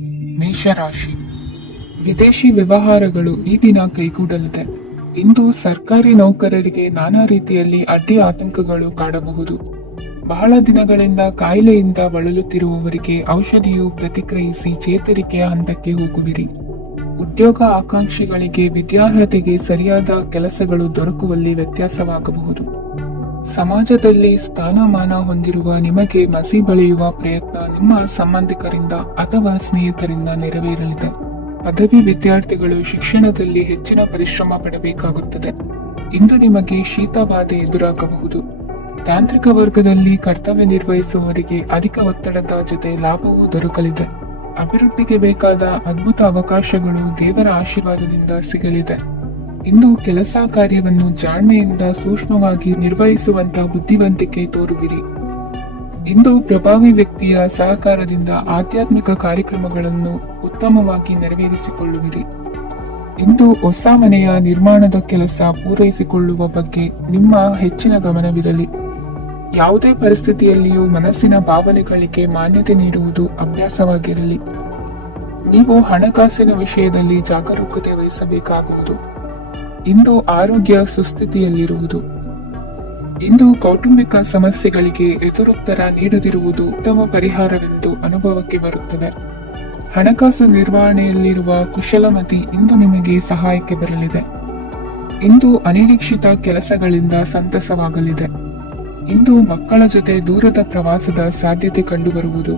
ಮೇಷರಾಶಿ. ವಿದೇಶಿ ವ್ಯವಹಾರಗಳು ಈ ದಿನ ಕೈಗೂಡಲಿದೆ. ಇಂದು ಸರ್ಕಾರಿ ನೌಕರರಿಗೆ ನಾನಾ ರೀತಿಯಲ್ಲಿ ಅಡ್ಡಿ ಆತಂಕಗಳು ಕಾಡಬಹುದು. ಬಹಳ ದಿನಗಳಿಂದ ಕಾಯಿಲೆಯಿಂದ ಬಳಲುತ್ತಿರುವವರಿಗೆ ಔಷಧಿಯು ಪ್ರತಿಕ್ರಿಯಿಸಿ ಚೇತರಿಕೆಯ ಹಂತಕ್ಕೆ ಹೋಗುವಿರಿ. ಉದ್ಯೋಗ ಆಕಾಂಕ್ಷಿಗಳಿಗೆ ವಿದ್ಯಾರ್ಹತೆಗೆ ಸರಿಯಾದ ಕೆಲಸಗಳು ದೊರಕುವಲ್ಲಿ ವ್ಯತ್ಯಾಸವಾಗಬಹುದು. ಸಮಾಜದಲ್ಲಿ ಸ್ಥಾನಮಾನ ಹೊಂದಿರುವ ನಿಮಗೆ ಮಸಿ ಬಳಿಯುವ ಪ್ರಯತ್ನ ನಿಮ್ಮ ಸಂಬಂಧಿಕರಿಂದ ಅಥವಾ ಸ್ನೇಹಿತರಿಂದ ನೆರವೇರಲಿದೆ. ಪದವಿ ವಿದ್ಯಾರ್ಥಿಗಳು ಶಿಕ್ಷಣದಲ್ಲಿ ಹೆಚ್ಚಿನ ಪರಿಶ್ರಮ ಪಡಬೇಕಾಗುತ್ತದೆ. ಇಂದು ನಿಮಗೆ ಶೀತಬಾಧೆ ಎದುರಾಗಬಹುದು. ತಾಂತ್ರಿಕ ವರ್ಗದಲ್ಲಿ ಕರ್ತವ್ಯ ನಿರ್ವಹಿಸುವವರಿಗೆ ಅಧಿಕ ಒತ್ತಡದ ಜೊತೆ ಲಾಭವೂ ದೊರಕಲಿದೆ. ಅಭಿವೃದ್ಧಿಗೆ ಬೇಕಾದ ಅದ್ಭುತ ಅವಕಾಶಗಳು ದೇವರ ಆಶೀರ್ವಾದದಿಂದ ಸಿಗಲಿದೆ. ಇಂದು ಕೆಲಸ ಕಾರ್ಯವನ್ನು ಜಾಣ್ಮೆಯಿಂದ ಸೂಕ್ಷ್ಮವಾಗಿ ನಿರ್ವಹಿಸುವಂತ ಬುದ್ಧಿವಂತಿಕೆ ತೋರುವಿರಿ. ಇಂದು ಪ್ರಭಾವಿ ವ್ಯಕ್ತಿಯ ಸಹಕಾರದಿಂದ ಆಧ್ಯಾತ್ಮಿಕ ಕಾರ್ಯಕ್ರಮಗಳನ್ನು ಉತ್ತಮವಾಗಿ ನೆರವೇರಿಸಿಕೊಳ್ಳುವಿರಿ. ಇಂದು ಹೊಸ ಮನೆಯ ನಿರ್ಮಾಣದ ಕೆಲಸ ಪೂರೈಸಿಕೊಳ್ಳುವ ಬಗ್ಗೆ ನಿಮ್ಮ ಹೆಚ್ಚಿನ ಗಮನವಿರಲಿ. ಯಾವುದೇ ಪರಿಸ್ಥಿತಿಯಲ್ಲಿಯೂ ಮನಸ್ಸಿನ ಭಾವನೆಗಳಿಗೆ ಮಾನ್ಯತೆ ನೀಡುವುದು ಅಭ್ಯಾಸವಾಗಿರಲಿ. ನೀವು ಹಣಕಾಸಿನ ವಿಷಯದಲ್ಲಿ ಜಾಗರೂಕತೆ ವಹಿಸಬೇಕಾಗುವುದು. ಇಂದು ಆರೋಗ್ಯ ಸುಸ್ಥಿತಿಯಲ್ಲಿರುವುದು. ಇಂದು ಕೌಟುಂಬಿಕ ಸಮಸ್ಯೆಗಳಿಗೆ ಎದುರುತ್ತರ ನೀಡದಿರುವುದು ಉತ್ತಮ ಪರಿಹಾರವೆಂದು ಅನುಭವಕ್ಕೆ ಬರುತ್ತದೆ. ಹಣಕಾಸು ನಿರ್ವಹಣೆಯಲ್ಲಿರುವ ಕುಶಲಮತಿ ಇಂದು ನಿಮಗೆ ಸಹಾಯಕ್ಕೆ ಬರಲಿದೆ. ಇಂದು ಅನಿರೀಕ್ಷಿತ ಕೆಲಸಗಳಿಂದ ಸಂತಸವಾಗಲಿದೆ. ಇಂದು ಮಕ್ಕಳ ಜೊತೆ ದೂರದ ಪ್ರವಾಸದ ಸಾಧ್ಯತೆ ಕಂಡುಬರುವುದು.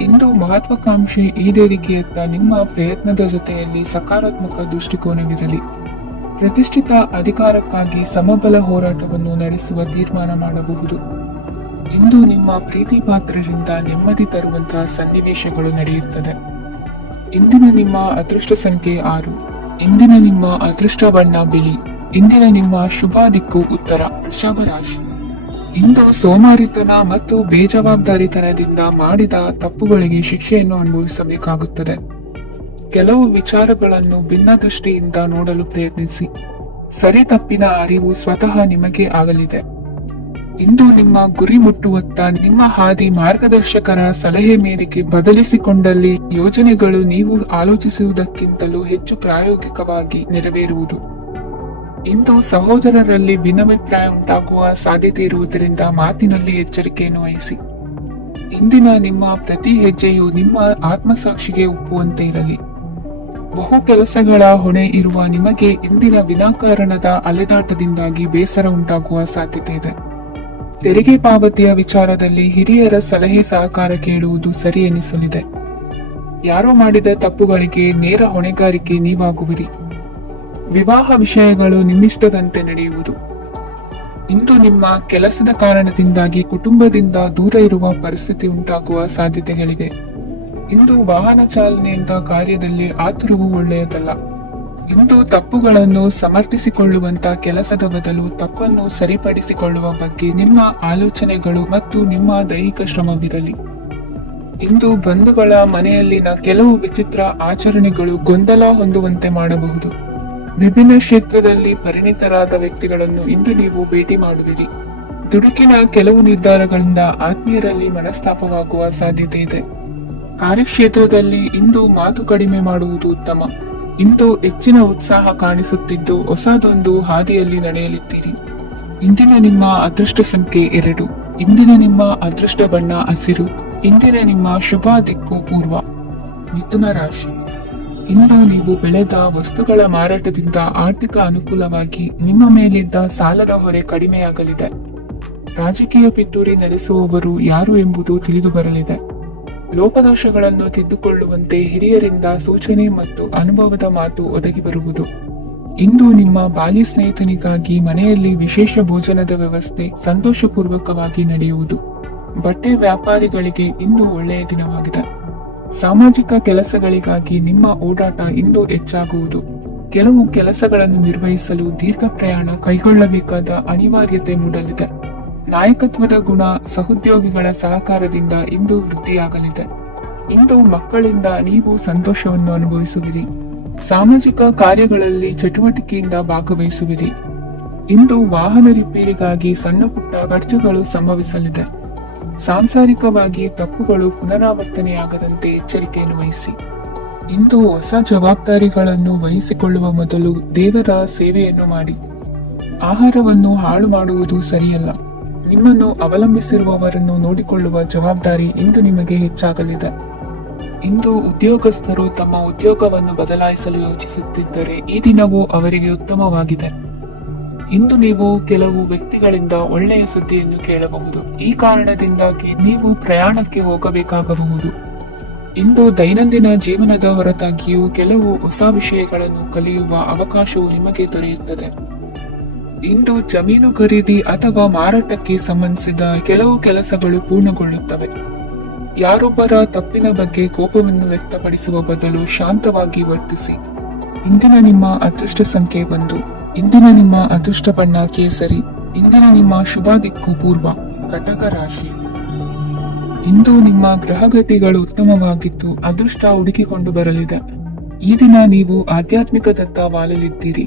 ಇಂದು ಮಹತ್ವಾಕಾಂಕ್ಷೆ ಈಡೇರಿಕೆಯತ್ತ ನಿಮ್ಮ ಪ್ರಯತ್ನದ ಜೊತೆಯಲ್ಲಿ ಸಕಾರಾತ್ಮಕ ದೃಷ್ಟಿಕೋನವಿರಲಿ. ಪ್ರತಿಷ್ಠಿತ ಅಧಿಕಾರಕ್ಕಾಗಿ ಸಮಬಲ ಹೋರಾಟವನ್ನು ನಡೆಸುವ ತೀರ್ಮಾನ ಮಾಡಬಹುದು. ಇಂದು ನಿಮ್ಮ ಪ್ರೀತಿ ಪಾತ್ರರಿಂದ ನೆಮ್ಮದಿ ತರುವಂತಹ ಸನ್ನಿವೇಶಗಳು ನಡೆಯುತ್ತದೆ. ಇಂದಿನ ನಿಮ್ಮ ಅದೃಷ್ಟ ಸಂಖ್ಯೆ 6. ಇಂದಿನ ನಿಮ್ಮ ಅದೃಷ್ಟ ಬಣ್ಣ ಬಿಳಿ. ಇಂದಿನ ನಿಮ್ಮ ಶುಭ ದಿಕ್ಕು ಉತ್ತರ. ವೃಷಭ ರಾಶಿ. ಇಂದು ಸೋಮಾರಿತನ ಮತ್ತು ಬೇಜವಾಬ್ದಾರಿತನದಿಂದ ಮಾಡಿದ ತಪ್ಪುಗಳಿಗೆ ಶಿಕ್ಷೆಯನ್ನು ಅನುಭವಿಸಬೇಕಾಗುತ್ತದೆ. ಕೆಲವು ವಿಚಾರಗಳನ್ನು ಭಿನ್ನ ದೃಷ್ಟಿಯಿಂದ ನೋಡಲು ಪ್ರಯತ್ನಿಸಿ. ಸರಿ ತಪ್ಪಿನ ಅರಿವು ಸ್ವತಃ ನಿಮಗೆ ಆಗಲಿದೆ. ಇಂದು ನಿಮ್ಮ ಗುರಿ ಮುಟ್ಟುವತ್ತ ನಿಮ್ಮ ಹಾದಿ ಮಾರ್ಗದರ್ಶಕರ ಸಲಹೆ ಮೇರೆಗೆ ಬದಲಿಸಿಕೊಂಡಲ್ಲಿ ಯೋಜನೆಗಳು ನೀವು ಆಲೋಚಿಸುವುದಕ್ಕಿಂತಲೂ ಹೆಚ್ಚು ಪ್ರಾಯೋಗಿಕವಾಗಿ ನೆರವೇರುವುದು. ಇಂದು ಸಹೋದರರಲ್ಲಿ ಭಿನ್ನಾಭಿಪ್ರಾಯ ಉಂಟಾಗುವ ಸಾಧ್ಯತೆ ಇರುವುದರಿಂದ ಮಾತಿನಲ್ಲಿ ಎಚ್ಚರಿಕೆಯನ್ನು ವಹಿಸಿ. ಇಂದಿನ ನಿಮ್ಮ ಪ್ರತಿ ಹೆಜ್ಜೆಯು ನಿಮ್ಮ ಆತ್ಮಸಾಕ್ಷಿಗೆ ಒಪ್ಪುವಂತೆ ಇರಲಿ. ಬಹು ಕೆಲಸಗಳ ಹೊಣೆ ಇರುವ ನಿಮಗೆ ಇಂದಿನ ವಿನಾಕಾರಣದ ಅಲೆದಾಟದಿಂದಾಗಿ ಬೇಸರ ಉಂಟಾಗುವ ಸಾಧ್ಯತೆ ಇದೆ. ತೆರಿಗೆ ಪಾವತಿಯ ವಿಚಾರದಲ್ಲಿ ಹಿರಿಯರ ಸಲಹೆ ಸಹಕಾರ ಕೇಳುವುದು ಸರಿ ಎನಿಸಲಿದೆ. ಯಾರೋ ಮಾಡಿದ ತಪ್ಪುಗಳಿಗೆ ನೇರ ಹೊಣೆಗಾರಿಕೆ ನೀವಾಗುವಿರಿ. ವಿವಾಹ ವಿಷಯಗಳು ನಿಮ್ಮಿಷ್ಟದಂತೆ ನಡೆಯುವುದು. ಇಂದು ನಿಮ್ಮ ಕೆಲಸದ ಕಾರಣದಿಂದಾಗಿ ಕುಟುಂಬದಿಂದ ದೂರ ಇರುವ ಪರಿಸ್ಥಿತಿ ಉಂಟಾಗುವ ಸಾಧ್ಯತೆಗಳಿವೆ. ಇಂದು ವಾಹನ ಚಾಲನೆಯಿಂದ ಕಾರ್ಯದಲ್ಲಿ ಆತುರವು ಒಳ್ಳೆಯದಲ್ಲ. ಇಂದು ತಪ್ಪುಗಳನ್ನು ಸಮರ್ಥಿಸಿಕೊಳ್ಳುವಂತ ಕೆಲಸದ ಬದಲು ತಪ್ಪನ್ನು ಸರಿಪಡಿಸಿಕೊಳ್ಳುವ ಬಗ್ಗೆ ನಿಮ್ಮ ಆಲೋಚನೆಗಳು ಮತ್ತು ನಿಮ್ಮ ದೈಹಿಕ ಶ್ರಮವಿರಲಿ. ಇಂದು ಬಂಧುಗಳ ಮನೆಯಲ್ಲಿನ ಕೆಲವು ವಿಚಿತ್ರ ಆಚರಣೆಗಳು ಗೊಂದಲ ಹೊಂದುವಂತೆ ಮಾಡಬಹುದು. ವಿಭಿನ್ನ ಕ್ಷೇತ್ರದಲ್ಲಿ ಪರಿಣಿತರಾದ ವ್ಯಕ್ತಿಗಳನ್ನು ಇಂದು ನೀವು ಭೇಟಿ ಮಾಡುವಿರಿ. ದುಡುಕಿನ ಕೆಲವು ನಿರ್ಧಾರಗಳಿಂದ ಆತ್ಮೀಯರಲ್ಲಿ ಮನಸ್ತಾಪವಾಗುವ ಸಾಧ್ಯತೆ ಇದೆ. ಕಾರ್ಯಕ್ಷೇತ್ರದಲ್ಲಿ ಇಂದು ಮಾತು ಕಡಿಮೆ ಮಾಡುವುದು ಉತ್ತಮ. ಇಂದು ಹೆಚ್ಚಿನ ಉತ್ಸಾಹ ಕಾಣಿಸುತ್ತಿದ್ದು ಹೊಸದೊಂದು ಹಾದಿಯಲ್ಲಿ ನಡೆಯಲಿದ್ದೀರಿ. ಇಂದಿನ ನಿಮ್ಮ ಅದೃಷ್ಟ ಸಂಖ್ಯೆ 2. ಇಂದಿನ ನಿಮ್ಮ ಅದೃಷ್ಟ ಬಣ್ಣ ಹಸಿರು. ಇಂದಿನ ನಿಮ್ಮ ಶುಭ ದಿಕ್ಕು ಪೂರ್ವ. ಮಿಥುನ ರಾಶಿ. ಇಂದು ನೀವು ಬೆಳೆದ ವಸ್ತುಗಳ ಮಾರಾಟದಿಂದ ಆರ್ಥಿಕ ಅನುಕೂಲವಾಗಿ ನಿಮ್ಮ ಮೇಲಿದ್ದ ಸಾಲದ ಹೊರೆ ಕಡಿಮೆಯಾಗಲಿದೆ. ರಾಜಕೀಯ ಪಿತೂರಿ ನಡೆಸುವವರು ಯಾರು ಎಂಬುದು ತಿಳಿದು ಬರಲಿದೆ. ಲೋಪದೋಷಗಳನ್ನು ತಿದ್ದುಕೊಳ್ಳುವಂತೆ ಹಿರಿಯರಿಂದ ಸೂಚನೆ ಮತ್ತು ಅನುಭವದ ಮಾತು ಒದಗಿ ಬರುವುದು. ಇಂದು ನಿಮ್ಮ ಬಾಲ್ಯ ಸ್ನೇಹಿತನಿಗಾಗಿ ಮನೆಯಲ್ಲಿ ವಿಶೇಷ ಭೋಜನದ ವ್ಯವಸ್ಥೆ ಸಂತೋಷಪೂರ್ವಕವಾಗಿ ನಡೆಯುವುದು. ಬಟ್ಟೆ ವ್ಯಾಪಾರಿಗಳಿಗೆ ಇಂದು ಒಳ್ಳೆಯ ದಿನವಾಗಿದೆ. ಸಾಮಾಜಿಕ ಕೆಲಸಗಳಿಗಾಗಿ ನಿಮ್ಮ ಓಡಾಟ ಇಂದು ಹೆಚ್ಚಾಗುವುದು. ಕೆಲವು ಕೆಲಸಗಳನ್ನು ನಿರ್ವಹಿಸಲು ದೀರ್ಘ ಪ್ರಯಾಣ ಕೈಗೊಳ್ಳಬೇಕಾದ ಅನಿವಾರ್ಯತೆ ಮೂಡಲಿದೆ. ನಾಯಕತ್ವದ ಗುಣ ಸಹೋದ್ಯೋಗಿಗಳ ಸಹಕಾರದಿಂದ ಇಂದು ವೃದ್ಧಿಯಾಗಲಿದೆ. ಇಂದು ಮಕ್ಕಳಿಂದ ನೀವು ಸಂತೋಷವನ್ನು ಅನುಭವಿಸುವಿರಿ. ಸಾಮಾಜಿಕ ಕಾರ್ಯಗಳಲ್ಲಿ ಚಟುವಟಿಕೆಯಿಂದ ಭಾಗವಹಿಸುವಿರಿ. ಇಂದು ವಾಹನ ರಿಪೇರಿಗಾಗಿ ಸಣ್ಣ ಪುಟ್ಟ ಖರ್ಚುಗಳು ಸಂಭವಿಸಲಿದೆ. ಸಾಂಸಾರಿಕವಾಗಿ ತಪ್ಪುಗಳು ಪುನರಾವರ್ತನೆಯಾಗದಂತೆ ಎಚ್ಚರಿಕೆಯನ್ನು ವಹಿಸಿ. ಇಂದು ಹೊಸ ಜವಾಬ್ದಾರಿಗಳನ್ನು ವಹಿಸಿಕೊಳ್ಳುವ ಮೊದಲು ದೇವರ ಸೇವೆಯನ್ನು ಮಾಡಿ. ಆಹಾರವನ್ನು ಹಾಳು ಮಾಡುವುದು ಸರಿಯಲ್ಲ. ನಿಮ್ಮನ್ನು ಅವಲಂಬಿಸಿರುವವರನ್ನು ನೋಡಿಕೊಳ್ಳುವ ಜವಾಬ್ದಾರಿ ಇಂದು ನಿಮಗೆ ಹೆಚ್ಚಾಗಲಿದೆ. ಇಂದು ಉದ್ಯೋಗಸ್ಥರು ತಮ್ಮ ಉದ್ಯೋಗವನ್ನು ಬದಲಾಯಿಸಲು ಯೋಚಿಸುತ್ತಿದ್ದರೆ ಈ ದಿನವೂ ಅವರಿಗೆ ಉತ್ತಮವಾಗಿದೆ. ಇಂದು ನೀವು ಕೆಲವು ವ್ಯಕ್ತಿಗಳಿಂದ ಒಳ್ಳೆಯ ಸುದ್ದಿಯನ್ನು ಕೇಳಬಹುದು. ಈ ಕಾರಣದಿಂದಾಗಿ ನೀವು ಪ್ರಯಾಣಕ್ಕೆ ಹೋಗಬೇಕಾಗಬಹುದು. ಇಂದು ದೈನಂದಿನ ಜೀವನದ ಹೊರತಾಗಿಯೂ ಕೆಲವು ಹೊಸ ವಿಷಯಗಳನ್ನು ಕಲಿಯುವ ಅವಕಾಶವು ನಿಮಗೆ ದೊರೆಯುತ್ತದೆ. ಇಂದು ಜಮೀನು ಖರೀದಿ ಅಥವಾ ಮಾರಾಟಕ್ಕೆ ಸಂಬಂಧಿಸಿದ ಕೆಲವು ಕೆಲಸಗಳು ಪೂರ್ಣಗೊಳ್ಳುತ್ತವೆ. ಯಾರೊಬ್ಬರ ತಪ್ಪಿನ ಬಗ್ಗೆ ಕೋಪವನ್ನು ವ್ಯಕ್ತಪಡಿಸುವ ಬದಲು ಶಾಂತವಾಗಿ ವರ್ತಿಸಿ. ಇಂದಿನ ನಿಮ್ಮ ಅದೃಷ್ಟ ಸಂಖ್ಯೆ 1. ಇಂದಿನ ನಿಮ್ಮ ಅದೃಷ್ಟ ಬಣ್ಣ ಕೇಸರಿ. ಇಂದಿನ ನಿಮ್ಮ ಶುಭ ದಿಕ್ಕು ಪೂರ್ವ. ಕಟಕ ರಾಶಿ. ಇಂದು ನಿಮ್ಮ ಗ್ರಹಗತಿಗಳು ಉತ್ತಮವಾಗಿದ್ದು ಅದೃಷ್ಟ ಹುಡುಕಿಕೊಂಡು ಬರಲಿದೆ. ಈ ದಿನ ನೀವು ಆಧ್ಯಾತ್ಮಿಕದತ್ತ ವಾಲಲಿದ್ದೀರಿ.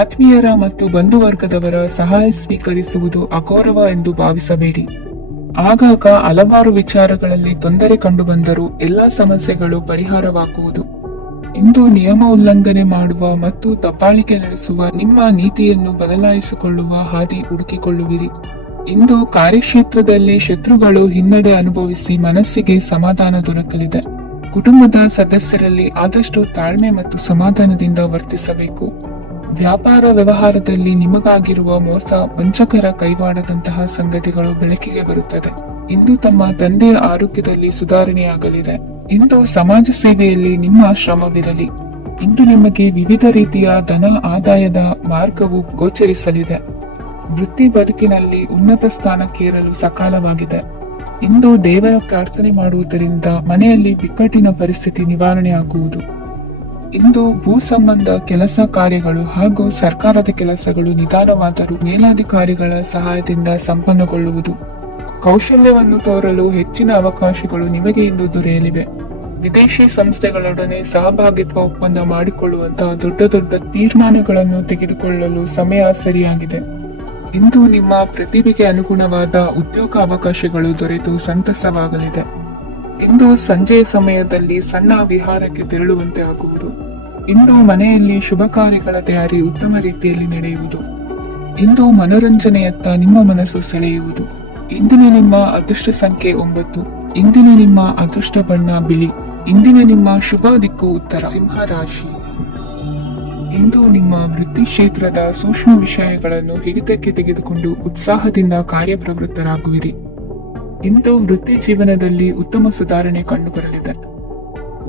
ಆತ್ಮೀಯರ ಮತ್ತು ಬಂಧುವರ್ಗದವರ ಸಹಾಯ ಸ್ವೀಕರಿಸುವುದು ಅಗೌರವ ಎಂದು ಭಾವಿಸಬೇಡಿ. ಆಗಾಗ ಹಲವಾರು ವಿಚಾರಗಳಲ್ಲಿ ತೊಂದರೆ ಕಂಡುಬಂದರೂ ಎಲ್ಲಾ ಸಮಸ್ಯೆಗಳು ಪರಿಹಾರವಾಗುವುದು. ಇಂದು ನಿಯಮ ಉಲ್ಲಂಘನೆ ಮಾಡುವ ಮತ್ತು ದಬ್ಬಾಳಿಕೆ ನಡೆಸುವ ನಿಮ್ಮ ನೀತಿಯನ್ನು ಬದಲಾಯಿಸಿಕೊಳ್ಳುವ ಹಾದಿ ಹುಡುಕಿಕೊಳ್ಳುವಿರಿ. ಇಂದು ಕಾರ್ಯಕ್ಷೇತ್ರದಲ್ಲಿ ಶತ್ರುಗಳು ಹಿನ್ನಡೆ ಅನುಭವಿಸಿ ಮನಸ್ಸಿಗೆ ಸಮಾಧಾನ ದೊರಕಲಿದೆ. ಕುಟುಂಬದ ಸದಸ್ಯರಲ್ಲಿ ಆದಷ್ಟು ತಾಳ್ಮೆ ಮತ್ತು ಸಮಾಧಾನದಿಂದ ವರ್ತಿಸಬೇಕು. ವ್ಯಾಪಾರ ವ್ಯವಹಾರದಲ್ಲಿ ನಿಮಗಾಗಿರುವ ಮೋಸ, ವಂಚಕರ ಕೈವಾಡದಂತಹ ಸಂಗತಿಗಳು ಬೆಳಕಿಗೆ ಬರುತ್ತದೆ. ಇಂದು ತಮ್ಮ ತಂದೆಯ ಆರೋಗ್ಯದಲ್ಲಿ ಸುಧಾರಣೆಯಾಗಲಿದೆ. ಇಂದು ಸಮಾಜ ಸೇವೆಯಲ್ಲಿ ನಿಮ್ಮ ಶ್ರಮವಿರಲಿ. ಇಂದು ನಿಮಗೆ ವಿವಿಧ ರೀತಿಯ ಧನ ಆದಾಯದ ಮಾರ್ಗವು ಗೋಚರಿಸಲಿದೆ. ವೃತ್ತಿ ಬದುಕಿನಲ್ಲಿ ಉನ್ನತ ಸ್ಥಾನಕ್ಕೇರಲು ಸಕಾಲವಾಗಿದೆ. ಇಂದು ದೇವರ ಪ್ರಾರ್ಥನೆ ಮಾಡುವುದರಿಂದ ಮನೆಯಲ್ಲಿ ಬಿಕ್ಕಟ್ಟಿನ ಪರಿಸ್ಥಿತಿ ನಿವಾರಣೆಯಾಗುವುದು. ಇಂದು ಭೂ ಸಂಬಂಧ ಕೆಲಸ ಕಾರ್ಯಗಳು ಹಾಗೂ ಸರ್ಕಾರದ ಕೆಲಸಗಳು ನಿಧಾನವಾದರೂ ಮೇಲಾಧಿಕಾರಿಗಳ ಸಹಾಯದಿಂದ ಸಂಪನ್ನಗೊಳ್ಳುವುದು. ಕೌಶಲ್ಯವನ್ನು ತೋರಲು ಹೆಚ್ಚಿನ ಅವಕಾಶಗಳು ನಿಮಗೆ ಇಂದು ದೊರೆಯಲಿವೆ. ವಿದೇಶಿ ಸಂಸ್ಥೆಗಳೊಡನೆ ಸಹಭಾಗಿತ್ವ ಒಪ್ಪಂದ ಮಾಡಿಕೊಳ್ಳುವಂತಹ ದೊಡ್ಡ ದೊಡ್ಡ ತೀರ್ಮಾನಗಳನ್ನು ತೆಗೆದುಕೊಳ್ಳಲು ಸಮಯ ಸರಿಯಾಗಿದೆ. ಇಂದು ನಿಮ್ಮ ಪ್ರತಿಭೆಗೆ ಅನುಗುಣವಾದ ಉದ್ಯೋಗ ಅವಕಾಶಗಳು ದೊರೆತು ಸಂತಸವಾಗಲಿದೆ. ಇಂದು ಸಂಜೆಯ ಸಮಯದಲ್ಲಿ ಸಣ್ಣ ವಿಹಾರಕ್ಕೆ ತೆರಳುವಂತೆ ಆಗುವುದು. ಇಂದು ಮನೆಯಲ್ಲಿ ಶುಭ ಕಾರ್ಯಗಳ ತಯಾರಿ ಉತ್ತಮ ರೀತಿಯಲ್ಲಿ ನಡೆಯುವುದು. ಇಂದು ಮನೋರಂಜನೆಯತ್ತ ನಿಮ್ಮ ಮನಸ್ಸು ಸೆಳೆಯುವುದು. ಇಂದಿನ ನಿಮ್ಮ ಅದೃಷ್ಟ ಸಂಖ್ಯೆ 9. ಇಂದಿನ ನಿಮ್ಮ ಅದೃಷ್ಟ ಬಣ್ಣ ಬಿಳಿ. ಇಂದಿನ ನಿಮ್ಮ ಶುಭ ದಿಕ್ಕು ಉತ್ತರ. ಸಿಂಹ ರಾಶಿ. ಇಂದು ನಿಮ್ಮ ವೃತ್ತಿ ಕ್ಷೇತ್ರದ ಸೂಕ್ಷ್ಮ ವಿಷಯಗಳನ್ನು ಹಿಡಿತಕ್ಕೆ ತೆಗೆದುಕೊಂಡು ಉತ್ಸಾಹದಿಂದ ಕಾರ್ಯಪ್ರವೃತ್ತರಾಗುವಿರಿ. ಇಂದು ವೃತ್ತಿ ಜೀವನದಲ್ಲಿ ಉತ್ತಮ ಸುಧಾರಣೆ ಕಂಡುಬರಲಿದೆ.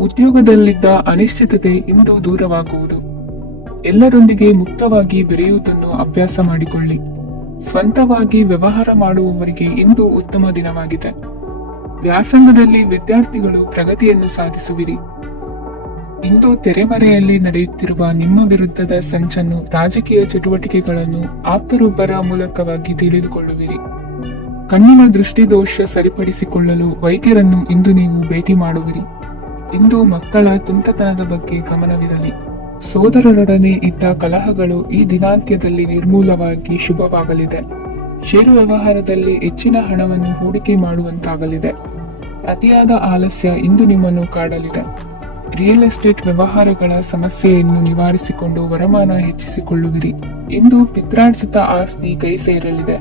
ಉದ್ಯೋಗದಲ್ಲಿದ್ದ ಅನಿಶ್ಚಿತತೆ ಇಂದು ದೂರವಾಗುವುದು. ಎಲ್ಲರೊಂದಿಗೆ ಮುಕ್ತವಾಗಿ ಬೆರೆಯುವುದನ್ನು ಅಭ್ಯಾಸ ಮಾಡಿಕೊಳ್ಳಿ. ಸ್ವಂತವಾಗಿ ವ್ಯವಹಾರ ಮಾಡುವವರಿಗೆ ಇಂದು ಉತ್ತಮ ದಿನವಾಗಿದೆ. ವ್ಯಾಸಂಗದಲ್ಲಿ ವಿದ್ಯಾರ್ಥಿಗಳು ಪ್ರಗತಿಯನ್ನು ಸಾಧಿಸುವಿರಿ. ಇಂದು ತೆರೆಮರೆಯಲ್ಲಿ ನಡೆಯುತ್ತಿರುವ ನಿಮ್ಮ ವಿರುದ್ಧದ ಸಂಚನ್ನು, ರಾಜಕೀಯ ಚಟುವಟಿಕೆಗಳನ್ನು ಆಪ್ತರೊಬ್ಬರ ಮೂಲಕವಾಗಿ ತಿಳಿದುಕೊಳ್ಳುವಿರಿ. ಕಣ್ಣಿನ ದೃಷ್ಟಿದೋಷ ಸರಿಪಡಿಸಿಕೊಳ್ಳಲು ವೈದ್ಯರನ್ನು ಇಂದು ನೀವು ಭೇಟಿ ಮಾಡುವಿರಿ. ಇಂದು ಮಕ್ಕಳ ತುಂಟತನದ ಬಗ್ಗೆ ಗಮನವಿರಲಿ. ಸೋದರರೊಡನೆ ಇದ್ದ ಕಲಹಗಳು ಈ ದಿನಾಂತ್ಯದಲ್ಲಿ ನಿರ್ಮೂಲವಾಗಿ ಶುಭವಾಗಲಿದೆ. ಷೇರು ವ್ಯವಹಾರದಲ್ಲಿ ಹೆಚ್ಚಿನ ಹಣವನ್ನು ಹೂಡಿಕೆ ಮಾಡುವಂತಾಗಲಿದೆ. ಅತಿಯಾದ ಆಲಸ್ಯ ಇಂದು ನಿಮ್ಮನ್ನು ಕಾಡಲಿದೆ. ರಿಯಲ್ ಎಸ್ಟೇಟ್ ವ್ಯವಹಾರಗಳ ಸಮಸ್ಯೆಯನ್ನು ನಿವಾರಿಸಿಕೊಂಡು ವರಮಾನ ಹೆಚ್ಚಿಸಿಕೊಳ್ಳುವಿರಿ. ಇಂದು ಪಿತ್ರಾರ್ಜಿತ ಆಸ್ತಿ ಕೈ ಸೇರಲಿದೆ.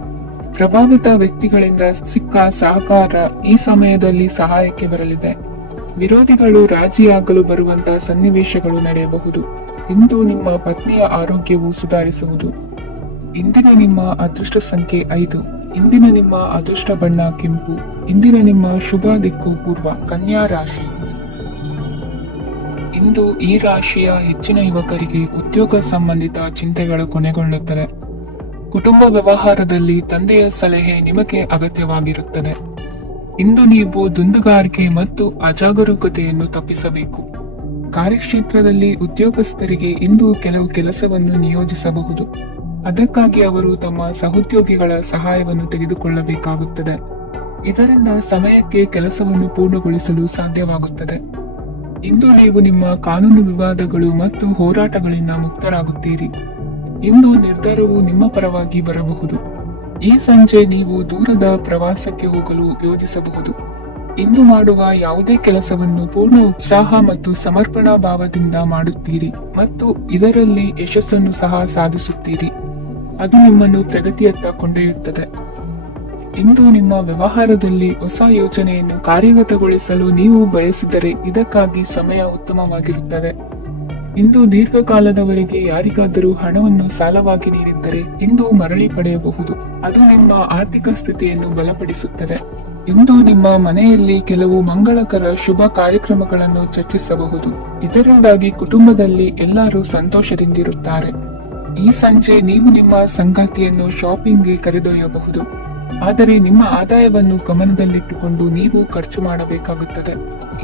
ಪ್ರಭಾವಿತ ವ್ಯಕ್ತಿಗಳಿಂದ ಸಿಕ್ಕ ಸಹಕಾರ ಈ ಸಮಯದಲ್ಲಿ ಸಹಾಯಕ್ಕೆ ಬರಲಿದೆ. ವಿರೋಧಿಗಳು ರಾಜಿಯಾಗಲು ಬರುವಂತಹ ಸನ್ನಿವೇಶಗಳು ನಡೆಯಬಹುದು. ಇಂದು ನಿಮ್ಮ ಪತ್ನಿಯ ಆರೋಗ್ಯವು ಸುಧಾರಿಸುವುದು. ಇಂದಿನ ನಿಮ್ಮ ಅದೃಷ್ಟ ಸಂಖ್ಯೆ 5. ಇಂದಿನ ನಿಮ್ಮ ಅದೃಷ್ಟ ಬಣ್ಣ ಕೆಂಪು. ಇಂದಿನ ನಿಮ್ಮ ಶುಭ ದಿಕ್ಕು ಪೂರ್ವ. ಕನ್ಯಾ ರಾಶಿ. ಇಂದು ಈ ರಾಶಿಯ ಹೆಚ್ಚಿನ ಯುವಕರಿಗೆ ಉದ್ಯೋಗ ಸಂಬಂಧಿತ ಚಿಂತೆಗಳು ಕೊನೆಗೊಳ್ಳುತ್ತದೆ. ಕುಟುಂಬ ವ್ಯವಹಾರದಲ್ಲಿ ತಂದೆಯ ಸಲಹೆ ನಿಮಗೆ ಅಗತ್ಯವಾಗಿರುತ್ತದೆ. ಇಂದು ನೀವು ದುಂದುಗಾರಿಕೆ ಮತ್ತು ಅಜಾಗರೂಕತೆಯನ್ನು ತಪ್ಪಿಸಬೇಕು. ಕಾರ್ಯಕ್ಷೇತ್ರದಲ್ಲಿ ಉದ್ಯೋಗಸ್ಥರಿಗೆ ಇಂದು ಕೆಲವು ಕೆಲಸವನ್ನು ನಿಯೋಜಿಸಬಹುದು. ಅದಕ್ಕಾಗಿ ಅವರು ತಮ್ಮ ಸಹೋದ್ಯೋಗಿಗಳ ಸಹಾಯವನ್ನು ತೆಗೆದುಕೊಳ್ಳಬೇಕಾಗುತ್ತದೆ. ಇದರಿಂದ ಸಮಯಕ್ಕೆ ಕೆಲಸವನ್ನು ಪೂರ್ಣಗೊಳಿಸಲು ಸಾಧ್ಯವಾಗುತ್ತದೆ. ಇಂದು ನೀವು ನಿಮ್ಮ ಕಾನೂನು ವಿವಾದಗಳು ಮತ್ತು ಹೋರಾಟಗಳಿಂದ ಮುಕ್ತರಾಗುತ್ತೀರಿ. ಇಂದು ನಿರ್ಧಾರವು ನಿಮ್ಮ ಪರವಾಗಿ ಬರಬಹುದು. ಈ ಸಂಜೆ ನೀವು ದೂರದ ಪ್ರವಾಸಕ್ಕೆ ಹೋಗಲು ಯೋಜಿಸಬಹುದು. ಇಂದು ಮಾಡುವ ಯಾವುದೇ ಕೆಲಸವನ್ನು ಪೂರ್ಣ ಉತ್ಸಾಹ ಮತ್ತು ಸಮರ್ಪಣಾ ಭಾವದಿಂದ ಮಾಡುತ್ತೀರಿ ಮತ್ತು ಇದರಲ್ಲಿ ಯಶಸ್ಸನ್ನು ಸಹ ಸಾಧಿಸುತ್ತೀರಿ. ಅದು ನಿಮ್ಮನ್ನು ಪ್ರಗತಿಯತ್ತ ಕೊಂಡೊಯ್ಯುತ್ತದೆ. ಇಂದು ನಿಮ್ಮ ವ್ಯವಹಾರದಲ್ಲಿ ಹೊಸ ಯೋಜನೆಯನ್ನು ಕಾರ್ಯಗತಗೊಳಿಸಲು ನೀವು ಬಯಸಿದರೆ ಇದಕ್ಕಾಗಿ ಸಮಯ ಉತ್ತಮವಾಗಿರುತ್ತದೆ. ಇಂದು ದೀರ್ಘಕಾಲದವರೆಗೆ ಯಾರಿಗಾದರೂ ಹಣವನ್ನು ಸಾಲವಾಗಿ ನೀಡಿದ್ದರೆ ಇಂದು ಮರಳಿ ಪಡೆಯಬಹುದು. ಅದು ನಿಮ್ಮ ಆರ್ಥಿಕ ಸ್ಥಿತಿಯನ್ನು ಬಲಪಡಿಸುತ್ತದೆ. ಇಂದು ನಿಮ್ಮ ಮನೆಯಲ್ಲಿ ಕೆಲವು ಮಂಗಳಕರ ಶುಭ ಕಾರ್ಯಕ್ರಮಗಳನ್ನು ಚರ್ಚಿಸಬಹುದು. ಇದರಿಂದಾಗಿ ಕುಟುಂಬದಲ್ಲಿ ಎಲ್ಲರೂ ಸಂತೋಷದಿಂದಿರುತ್ತಾರೆ. ಈ ಸಂಜೆ ನೀವು ನಿಮ್ಮ ಸಂಗಾತಿಯನ್ನು ಶಾಪಿಂಗ್ಗೆ ಕರೆದೊಯ್ಯಬಹುದು. ಆದರೆ ನಿಮ್ಮ ಆದಾಯವನ್ನು ಗಮನದಲ್ಲಿಟ್ಟುಕೊಂಡು ನೀವು ಖರ್ಚು ಮಾಡಬೇಕಾಗುತ್ತದೆ.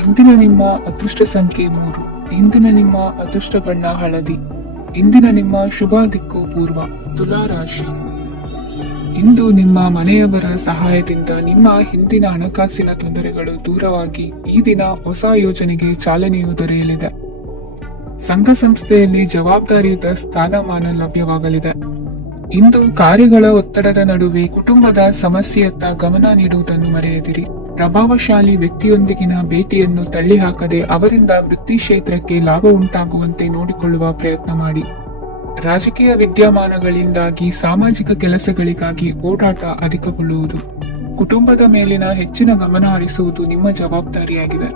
ಇಂದಿನ ನಿಮ್ಮ ಅದೃಷ್ಟ ಸಂಖ್ಯೆ 3. ಇಂದಿನ ನಿಮ್ಮ ಅದೃಷ್ಟ ಬಣ್ಣ ಹಳದಿ. ಇಂದಿನ ನಿಮ್ಮ ಶುಭ ದಿಕ್ಕು ಪೂರ್ವ. ತುಲಾ ರಾಶಿ. ಇಂದು ನಿಮ್ಮ ಮನೆಯವರ ಸಹಾಯದಿಂದ ನಿಮ್ಮ ಹಿಂದಿನ ಹಣಕಾಸಿನ ತೊಂದರೆಗಳು ದೂರವಾಗಿ ಈ ದಿನ ಹೊಸ ಯೋಜನೆಗೆ ಚಾಲನೆಯು ದೊರೆಯಲಿದೆ. ಸಂಘ ಸಂಸ್ಥೆಯಲ್ಲಿ ಜವಾಬ್ದಾರಿಯುತ ಸ್ಥಾನಮಾನ ಲಭ್ಯವಾಗಲಿದೆ. ಇಂದು ಕಾರ್ಯಗಳ ಒತ್ತಡದ ನಡುವೆ ಕುಟುಂಬದ ಸಮಸ್ಯೆಯತ್ತ ಗಮನ ನೀಡುವುದನ್ನು ಮರೆಯದಿರಿ. ಪ್ರಭಾವಶಾಲಿ ವ್ಯಕ್ತಿಯೊಂದಿಗಿನ ಭೇಟಿಯನ್ನು ತಳ್ಳಿಹಾಕದೆ ಅವರಿಂದ ವೃತ್ತಿ ಕ್ಷೇತ್ರಕ್ಕೆ ಲಾಭ ಉಂಟಾಗುವಂತೆ ನೋಡಿಕೊಳ್ಳುವ ಪ್ರಯತ್ನ ಮಾಡಿ. ರಾಜಕೀಯ ವಿದ್ಯಮಾನಗಳಿಂದಾಗಿ ಸಾಮಾಜಿಕ ಕೆಲಸಗಳಿಗಾಗಿ ಓಡಾಟ ಅಧಿಕಗೊಳ್ಳುವುದು. ಕುಟುಂಬದ ಮೇಲಿನ ಹೆಚ್ಚಿನ ಗಮನ ಹರಿಸುವುದು ನಿಮ್ಮ ಜವಾಬ್ದಾರಿಯಾಗಿದೆ.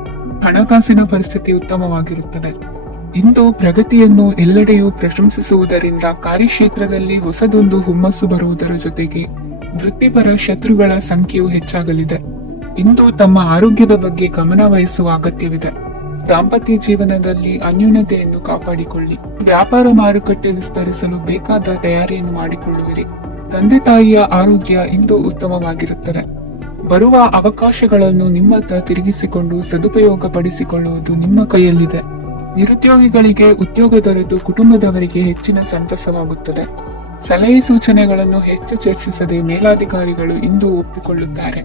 ಹಣಕಾಸಿನ ಪರಿಸ್ಥಿತಿ ಉತ್ತಮವಾಗಿರುತ್ತದೆ. ಇಂದು ಪ್ರಗತಿಯನ್ನು ಎಲ್ಲೆಡೆಯೂ ಪ್ರಶಂಸಿಸುವುದರಿಂದ ಕಾರ್ಯಕ್ಷೇತ್ರದಲ್ಲಿ ಹೊಸದೊಂದು ಹುಮ್ಮಸ್ಸು ಬರುವುದರ ಜೊತೆಗೆ ವೃತ್ತಿಪರ ಶತ್ರುಗಳ ಸಂಖ್ಯೆಯು ಹೆಚ್ಚಾಗಲಿದೆ. ಇಂದು ತಮ್ಮ ಆರೋಗ್ಯದ ಬಗ್ಗೆ ಗಮನ ವಹಿಸುವ ಅಗತ್ಯವಿದೆ. ದಾಂಪತ್ಯ ಜೀವನದಲ್ಲಿ ಅನ್ಯೂನ್ಯತೆಯನ್ನು ಕಾಪಾಡಿಕೊಳ್ಳಿ. ವ್ಯಾಪಾರ ಮಾರುಕಟ್ಟೆ ವಿಸ್ತರಿಸಲು ಬೇಕಾದ ತಯಾರಿಯನ್ನು ಮಾಡಿಕೊಳ್ಳುವಿರಿ. ತಂದೆ ತಾಯಿಯ ಆರೋಗ್ಯ ಇಂದು ಉತ್ತಮವಾಗಿರುತ್ತದೆ. ಬರುವ ಅವಕಾಶಗಳನ್ನು ನಿಮ್ಮತ್ತ ತಿರುಗಿಸಿಕೊಂಡು ಸದುಪಯೋಗಪಡಿಸಿಕೊಳ್ಳುವುದು ನಿಮ್ಮ ಕೈಯಲ್ಲಿದೆ. ನಿರುದ್ಯೋಗಿಗಳಿಗೆ ಉದ್ಯೋಗ ದೊರೆತು ಕುಟುಂಬದವರಿಗೆ ಹೆಚ್ಚಿನ ಸಂತಸವಾಗುತ್ತದೆ. ಸಲಹೆ ಸೂಚನೆಗಳನ್ನು ಹೆಚ್ಚು ಚರ್ಚಿಸದೆ ಮೇಲಾಧಿಕಾರಿಗಳು ಇಂದು ಒಪ್ಪಿಕೊಳ್ಳುತ್ತಾರೆ.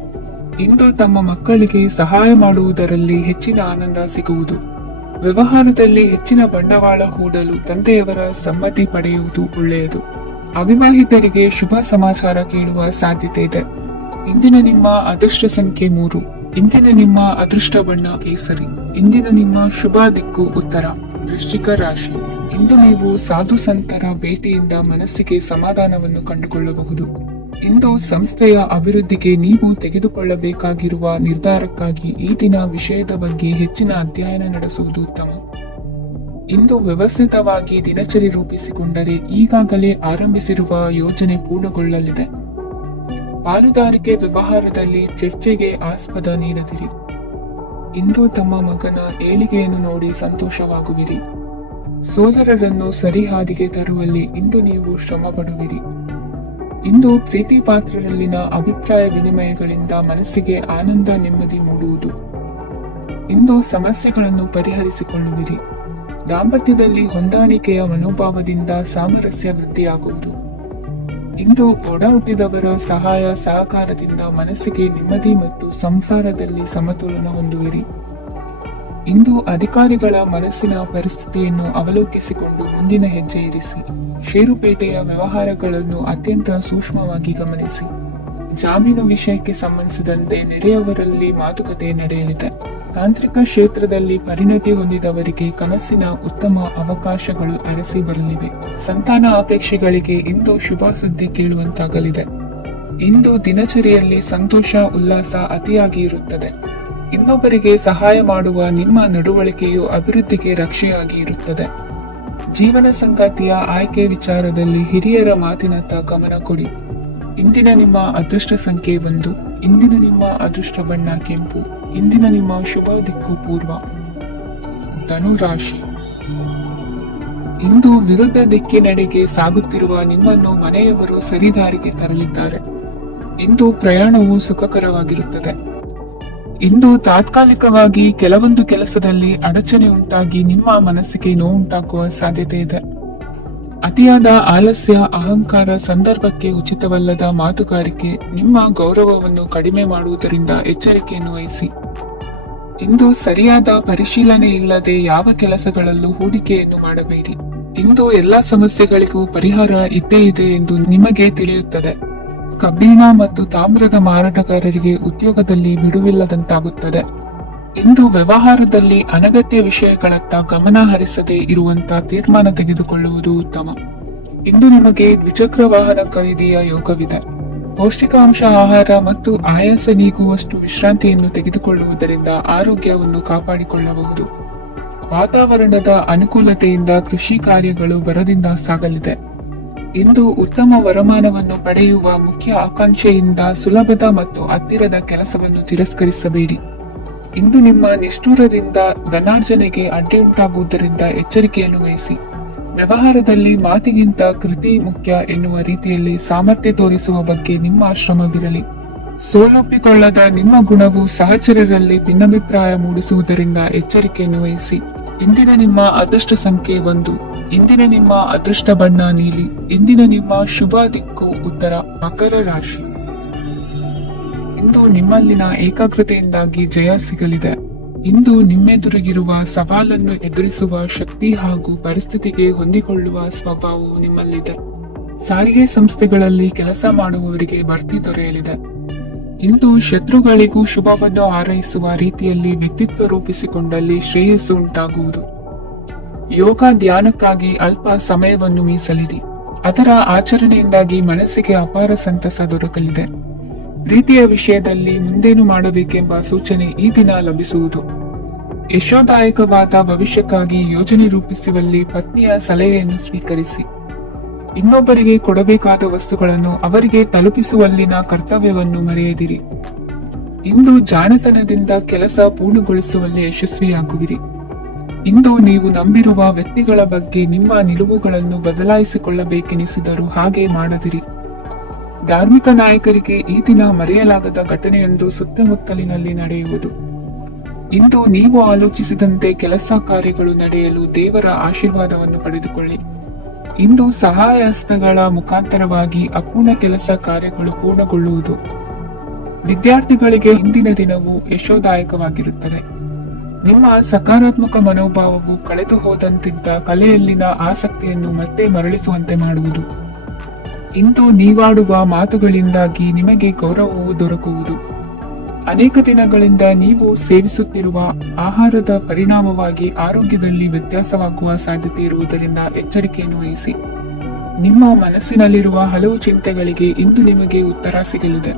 ಇಂದು ತಮ್ಮ ಮಕ್ಕಳಿಗೆ ಸಹಾಯ ಮಾಡುವುದರಲ್ಲಿ ಹೆಚ್ಚಿನ ಆನಂದ ಸಿಗುವುದು. ವ್ಯವಹಾರದಲ್ಲಿ ಹೆಚ್ಚಿನ ಬಂಡವಾಳ ಹೂಡಲು ತಂದೆಯವರ ಸಮ್ಮತಿ ಪಡೆಯುವುದು ಒಳ್ಳೆಯದು. ಅವಿವಾಹಿತರಿಗೆ ಶುಭ ಸಮಾಚಾರ ಕೇಳುವ ಸಾಧ್ಯತೆ ಇದೆ. ಇಂದಿನ ನಿಮ್ಮ ಅದೃಷ್ಟ ಸಂಖ್ಯೆ 3. ಇಂದಿನ ನಿಮ್ಮ ಅದೃಷ್ಟ ಬಣ್ಣ ಕೇಸರಿ. ಇಂದಿನ ನಿಮ್ಮ ಶುಭ ದಿಕ್ಕು ಉತ್ತರ. ವೃಶ್ಚಿಕ ರಾಶಿ. ಇಂದು ನೀವು ಸಾಧು ಸಂತರ ಭೇಟಿಯಿಂದ ಮನಸ್ಸಿಗೆ ಸಮಾಧಾನವನ್ನು ಕಂಡುಕೊಳ್ಳಬಹುದು. ಇಂದು ಸಂಸ್ಥೆಯ ಅಭಿವೃದ್ಧಿಗೆ ನೀವು ತೆಗೆದುಕೊಳ್ಳಬೇಕಾಗಿರುವ ನಿರ್ಧಾರಕ್ಕಾಗಿ ಈ ದಿನ ವಿಷಯದ ಬಗ್ಗೆ ಹೆಚ್ಚಿನ ಅಧ್ಯಯನ ನಡೆಸುವುದು ಉತ್ತಮ. ಇಂದು ವ್ಯವಸ್ಥಿತವಾಗಿ ದಿನಚರಿ ರೂಪಿಸಿಕೊಂಡರೆ ಈಗಾಗಲೇ ಆರಂಭಿಸಿರುವ ಯೋಜನೆ ಪೂರ್ಣಗೊಳ್ಳಲಿದೆ. ಪಾಲುದಾರಿಕೆ ವ್ಯವಹಾರದಲ್ಲಿ ಚರ್ಚೆಗೆ ಆಸ್ಪದ ನೀಡದಿರಿ. ಇಂದು ತಮ್ಮ ಮಗನ ಏಳಿಗೆಯನ್ನು ನೋಡಿ ಸಂತೋಷವಾಗುವಿರಿ. ಸೋದರರನ್ನು ಸರಿಹಾದಿಗೆ ತರುವಲ್ಲಿ ಇಂದು ನೀವು ಶ್ರಮ ಪಡುವಿರಿ. ಇಂದು ಪ್ರೀತಿ ಪಾತ್ರರಲ್ಲಿನ ಅಭಿಪ್ರಾಯ ವಿನಿಮಯಗಳಿಂದ ಮನಸ್ಸಿಗೆ ಆನಂದ ನೆಮ್ಮದಿ ಮೂಡುವುದು. ಇಂದು ಸಮಸ್ಯೆಗಳನ್ನು ಪರಿಹರಿಸಿಕೊಳ್ಳುವಿರಿ. ದಾಂಪತ್ಯದಲ್ಲಿ ಹೊಂದಾಣಿಕೆಯ ಮನೋಭಾವದಿಂದ ಸಾಮರಸ್ಯ ವೃದ್ಧಿಯಾಗುವುದು. ಇಂದು ಒಡ ಹುಟ್ಟಿದವರ ಸಹಾಯ ಸಹಕಾರದಿಂದ ಮನಸ್ಸಿಗೆ ನೆಮ್ಮದಿ ಮತ್ತು ಸಂಸಾರದಲ್ಲಿ ಸಮತೋಲನ ಹೊಂದುವಿರಿ. ಇಂದು ಅಧಿಕಾರಿಗಳ ಮನಸ್ಸಿನ ಪರಿಸ್ಥಿತಿಯನ್ನು ಅವಲೋಕಿಸಿಕೊಂಡು ಮುಂದಿನ ಹೆಜ್ಜೆ ಇರಿಸಿ. ಷೇರುಪೇಟೆಯ ವ್ಯವಹಾರಗಳನ್ನು ಅತ್ಯಂತ ಸೂಕ್ಷ್ಮವಾಗಿ ಗಮನಿಸಿ. ಜಾಮೀನು ವಿಷಯಕ್ಕೆ ಸಂಬಂಧಿಸಿದಂತೆ ನೆರೆಯವರಲ್ಲಿ ಮಾತುಕತೆ ನಡೆಯಲಿದೆ. ತಾಂತ್ರಿಕ ಕ್ಷೇತ್ರದಲ್ಲಿ ಪರಿಣತಿ ಹೊಂದಿದವರಿಗೆ ಕನಸಿನ ಉತ್ತಮ ಅವಕಾಶಗಳು ಅರಸಿ ಬರಲಿವೆ. ಸಂತಾನ ಅಪೇಕ್ಷೆಗಳಿಗೆ ಇಂದು ಶುಭ ಸುದ್ದಿ ಕೇಳುವಂತಾಗಲಿದೆ. ಇಂದು ದಿನಚರಿಯಲ್ಲಿ ಸಂತೋಷ ಉಲ್ಲಾಸ ಅತಿಯಾಗಿ ಇರುತ್ತದೆ. ಇನ್ನೊಬ್ಬರಿಗೆ ಸಹಾಯ ಮಾಡುವ ನಿಮ್ಮ ನಡವಳಿಕೆಯು ಅಭಿವೃದ್ಧಿಗೆ ರಕ್ಷೆಯಾಗಿ ಇರುತ್ತದೆ. ಜೀವನ ಸಂಗಾತಿಯ ಆಯ್ಕೆ ವಿಚಾರದಲ್ಲಿ ಹಿರಿಯರ ಮಾತಿನತ್ತ ಗಮನ ಕೊಡಿ. ಇಂದಿನ ನಿಮ್ಮ ಅದೃಷ್ಟ ಸಂಖ್ಯೆ 1. ಇಂದಿನ ನಿಮ್ಮ ಅದೃಷ್ಟ ಬಣ್ಣ ಕೆಂಪು. ಇಂದಿನ ನಿಮ್ಮ ಶುಭ ದಿಕ್ಕು ಪೂರ್ವ. ಧನುರಾಶಿ. ಇಂದು ವಿರುದ್ಧ ದಿಕ್ಕಿನೆಡೆಗೆ ಸಾಗುತ್ತಿರುವ ನಿಮ್ಮನ್ನು ಮನೆಯವರು ಸರಿದಾರಿಗೆ ತರಲಿದ್ದಾರೆ. ಇಂದು ಪ್ರಯಾಣವು ಸುಖಕರವಾಗಿರುತ್ತದೆ. ಇಂದು ತಾತ್ಕಾಲಿಕವಾಗಿ ಕೆಲವೊಂದು ಕೆಲಸದಲ್ಲಿ ಅಡಚಣೆ ಉಂಟಾಗಿ ನಿಮ್ಮ ಮನಸ್ಸಿಗೆ ನೋವುಂಟಾಗುವ ಸಾಧ್ಯತೆ ಇದೆ. ಅತಿಯಾದ ಆಲಸ್ಯ, ಅಹಂಕಾರ, ಸಂದರ್ಭಕ್ಕೆ ಉಚಿತವಲ್ಲದ ಮಾತುಗಾರಿಕೆ ನಿಮ್ಮ ಗೌರವವನ್ನು ಕಡಿಮೆ ಮಾಡುವುದರಿಂದ ಎಚ್ಚರಿಕೆಯನ್ನು ವಹಿಸಿ. ಇಂದು ಸರಿಯಾದ ಪರಿಶೀಲನೆ ಇಲ್ಲದೆ ಯಾವ ಕೆಲಸಗಳಲ್ಲೂ ಹೂಡಿಕೆಯನ್ನು ಮಾಡಬೇಡಿ. ಇಂದು ಎಲ್ಲಾ ಸಮಸ್ಯೆಗಳಿಗೂ ಪರಿಹಾರ ಇದ್ದೇ ಇದೆ ಎಂದು ನಿಮಗೆ ತಿಳಿಯುತ್ತದೆ. ಕಬ್ಬಿಣ ಮತ್ತು ತಾಮ್ರದ ಮಾರಾಟಗಾರರಿಗೆ ಉದ್ಯೋಗದಲ್ಲಿ ಬಿಡುವಿಲ್ಲದಂತಾಗುತ್ತದೆ. ಇಂದು ವ್ಯವಹಾರದಲ್ಲಿ ಅನಗತ್ಯ ವಿಷಯಗಳತ್ತ ಗಮನ ಹರಿಸದೇ ಇರುವಂತ ತೀರ್ಮಾನ ತೆಗೆದುಕೊಳ್ಳುವುದು ಉತ್ತಮ. ಇಂದು ನಿಮಗೆ ದ್ವಿಚಕ್ರ ವಾಹನ ಖರೀದಿಯ ಯೋಗವಿದೆ. ಪೌಷ್ಟಿಕಾಂಶ ಆಹಾರ ಮತ್ತು ಆಯಾಸ ನೀಗುವಷ್ಟು ವಿಶ್ರಾಂತಿಯನ್ನು ತೆಗೆದುಕೊಳ್ಳುವುದರಿಂದ ಆರೋಗ್ಯವನ್ನು ಕಾಪಾಡಿಕೊಳ್ಳಬಹುದು. ವಾತಾವರಣದ ಅನುಕೂಲತೆಯಿಂದ ಕೃಷಿ ಕಾರ್ಯಗಳು ಬರದಿಂದ ಸಾಗಲಿದೆ. ಇಂದು ಉತ್ತಮ ವರಮಾನವನ್ನು ಪಡೆಯುವ ಮುಖ್ಯ ಆಕಾಂಕ್ಷೆಯಿಂದ ಸುಲಭದ ಮತ್ತು ಹತ್ತಿರದ ಕೆಲಸವನ್ನು ತಿರಸ್ಕರಿಸಬೇಡಿ. ಇಂದು ನಿಮ್ಮ ನಿಷ್ಠೂರದಿಂದ ಧನಾರ್ಜನೆಗೆ ಅಡ್ಡಿಯುಂಟಾಗುವುದರಿಂದ ಎಚ್ಚರಿಕೆಯನ್ನು ವಹಿಸಿ. ವ್ಯವಹಾರದಲ್ಲಿ ಮಾತಿಗಿಂತ ಕೃತಿ ಮುಖ್ಯ ಎನ್ನುವ ರೀತಿಯಲ್ಲಿ ಸಾಮರ್ಥ್ಯ ತೋರಿಸುವ ಬಗ್ಗೆ ನಿಮ್ಮ ಶ್ರಮವಿರಲಿ. ಸೋಲೊಪ್ಪಿಕೊಳ್ಳದ ನಿಮ್ಮ ಗುಣವು ಸಹಚರರಲ್ಲಿ ಭಿನ್ನಾಭಿಪ್ರಾಯ ಮೂಡಿಸುವುದರಿಂದ ಎಚ್ಚರಿಕೆಯನ್ನು ವಹಿಸಿ. ಇಂದಿನ ನಿಮ್ಮ ಅದೃಷ್ಟ ಸಂಖ್ಯೆ 1. ಇಂದಿನ ನಿಮ್ಮ ಅದೃಷ್ಟ ಬಣ್ಣ ನೀಲಿ. ಇಂದಿನ ನಿಮ್ಮ ಶುಭ ದಿಕ್ಕು ಉತ್ತರ. ಮಕರ ರಾಶಿ. ಇಂದು ನಿಮ್ಮಲ್ಲಿನ ಏಕಾಗ್ರತೆಯಿಂದಾಗಿ ಜಯ ಸಿಗಲಿದೆ. ಇಂದು ನಿಮ್ಮೆದುರಿಗಿರುವ ಸವಾಲನ್ನು ಎದುರಿಸುವ ಶಕ್ತಿ ಹಾಗೂ ಪರಿಸ್ಥಿತಿಗೆ ಹೊಂದಿಕೊಳ್ಳುವ ಸ್ವಭಾವವು ನಿಮ್ಮಲ್ಲಿದೆ. ಸಾರಿಗೆ ಸಂಸ್ಥೆಗಳಲ್ಲಿ ಕೆಲಸ ಮಾಡುವವರಿಗೆ ಬಡ್ತಿ ದೊರೆಯಲಿದೆ. ಇಂದು ಶತ್ರುಗಳಿಗೂ ಶುಭವನ್ನು ಹಾರೈಸುವ ರೀತಿಯಲ್ಲಿ ವ್ಯಕ್ತಿತ್ವ ರೂಪಿಸಿಕೊಂಡಲ್ಲಿ ಶ್ರೇಯಸ್ಸು ಉಂಟಾಗುವುದು. ಯೋಗ ಧ್ಯಾನಕ್ಕಾಗಿ ಅಲ್ಪ ಸಮಯವನ್ನು ಮೀಸಲಿಡಿ. ಅದರ ಆಚರಣೆಯಿಂದಾಗಿ ಮನಸ್ಸಿಗೆ ಅಪಾರ ಸಂತಸ ದೊರಕಲಿದೆ. ಪ್ರೀತಿಯ ವಿಷಯದಲ್ಲಿ ಮುಂದೇನು ಮಾಡಬೇಕೆಂಬ ಸೂಚನೆ ಈ ದಿನ ಲಭಿಸುವುದು. ಯಶೋದಾಯಕವಾದ ಭವಿಷ್ಯಕ್ಕಾಗಿ ಯೋಜನೆ ರೂಪಿಸುವಲ್ಲಿ ಪತ್ನಿಯ ಸಲಹೆಯನ್ನು ಸ್ವೀಕರಿಸಿ. ಇನ್ನೊಬ್ಬರಿಗೆ ಕೊಡಬೇಕಾದ ವಸ್ತುಗಳನ್ನು ಅವರಿಗೆ ತಲುಪಿಸುವಲ್ಲಿನ ಕರ್ತವ್ಯವನ್ನು ಮರೆಯದಿರಿ. ಇಂದು ಜಾಣತನದಿಂದ ಕೆಲಸ ಪೂರ್ಣಗೊಳಿಸುವಲ್ಲಿ ಯಶಸ್ವಿಯಾಗುವಿರಿ. ಇಂದು ನೀವು ನಂಬಿರುವ ವ್ಯಕ್ತಿಗಳ ಬಗ್ಗೆ ನಿಮ್ಮ ನಿಲುವುಗಳನ್ನು ಬದಲಾಯಿಸಿಕೊಳ್ಳಬೇಕೆನಿಸಿದರೂ ಹಾಗೆ ಮಾಡದಿರಿ. ಧಾರ್ಮಿಕ ನಾಯಕರಿಗೆ ಈ ದಿನ ಮರೆಯಲಾಗದ ಘಟನೆಯೊಂದು ಸುತ್ತಮುತ್ತಲಿನಲ್ಲಿ ನಡೆಯುವುದು. ಇಂದು ನೀವು ಆಲೋಚಿಸಿದಂತೆ ಕೆಲಸ ಕಾರ್ಯಗಳು ನಡೆಯಲು ದೇವರ ಆಶೀರ್ವಾದವನ್ನು ಪಡೆದುಕೊಳ್ಳಿ. ಇಂದು ಸಹಾಯ ಹಸ್ತಗಳ ಮುಖಾಂತರವಾಗಿ ಅಪೂರ್ಣ ಕೆಲಸ ಕಾರ್ಯಗಳು ಪೂರ್ಣಗೊಳ್ಳುವುದು. ವಿದ್ಯಾರ್ಥಿಗಳಿಗೆ ಇಂದಿನ ದಿನವು ಯಶೋದಾಯಕವಾಗಿರುತ್ತದೆ. ನಿಮ್ಮ ಸಕಾರಾತ್ಮಕ ಮನೋಭಾವವು ಕಳೆದು ಹೋದಂತಿದ್ದ ಕಲೆಯಲ್ಲಿನ ಆಸಕ್ತಿಯನ್ನು ಮತ್ತೆ ಮರಳಿಸುವಂತೆ ಮಾಡುವುದು. ಇಂದು ನೀವಾಡುವ ಮಾತುಗಳಿಂದಾಗಿ ನಿಮಗೆ ಗೌರವವು ದೊರಕುವುದು. ಅನೇಕ ದಿನಗಳಿಂದ ನೀವು ಸೇವಿಸುತ್ತಿರುವ ಆಹಾರದ ಪರಿಣಾಮವಾಗಿ ಆರೋಗ್ಯದಲ್ಲಿ ವ್ಯತ್ಯಾಸವಾಗುವ ಸಾಧ್ಯತೆ ಇರುವುದರಿಂದ ಎಚ್ಚರಿಕೆಯನ್ನು ವಹಿಸಿ. ನಿಮ್ಮ ಮನಸ್ಸಿನಲ್ಲಿರುವ ಹಲವು ಚಿಂತೆಗಳಿಗೆ ಇಂದು ನಿಮಗೆ ಉತ್ತರ ಸಿಗಲಿದೆ.